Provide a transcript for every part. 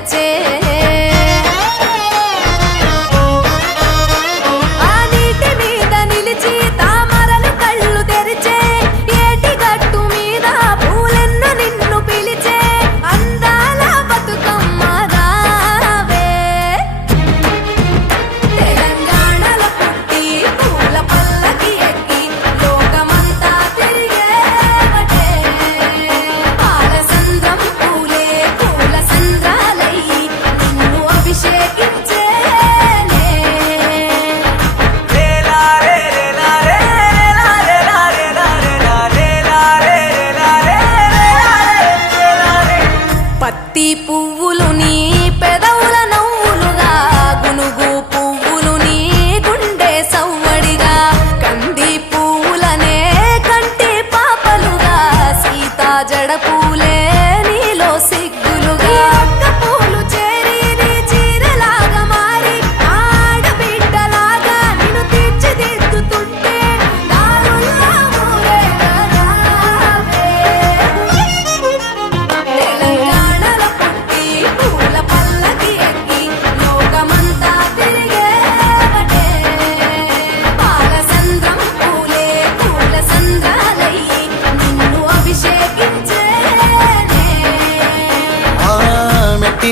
తెచ్చే పువ్వులు నీ పెదవుల నవ్వులుగా గునుగు పువ్వులు నీ గుండె సవ్వడిగా కంది పువ్వులనే కంటి పాపలుగా సీతా జడ పూలే నీలో సిగ్గులుగా పూలు చేరి నీ చీరలాగా మారి ఆడబిడ్డలాగా నిన్ను తీర్చిదిద్దుతుంటే దారుల్లా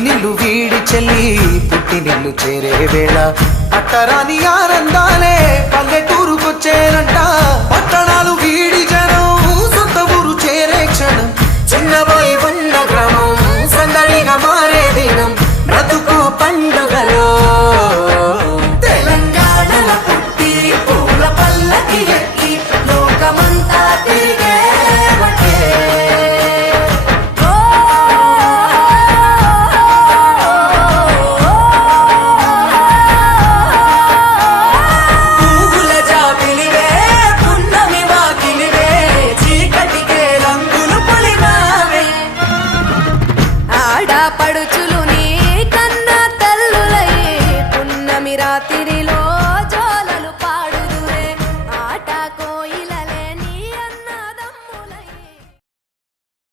నిల్లు వీడి చెల్లి పుట్టి నిల్లు చేరే వేళ అట్టరాని ఆనందాలే పల్లెటూరుకొచ్చేనంట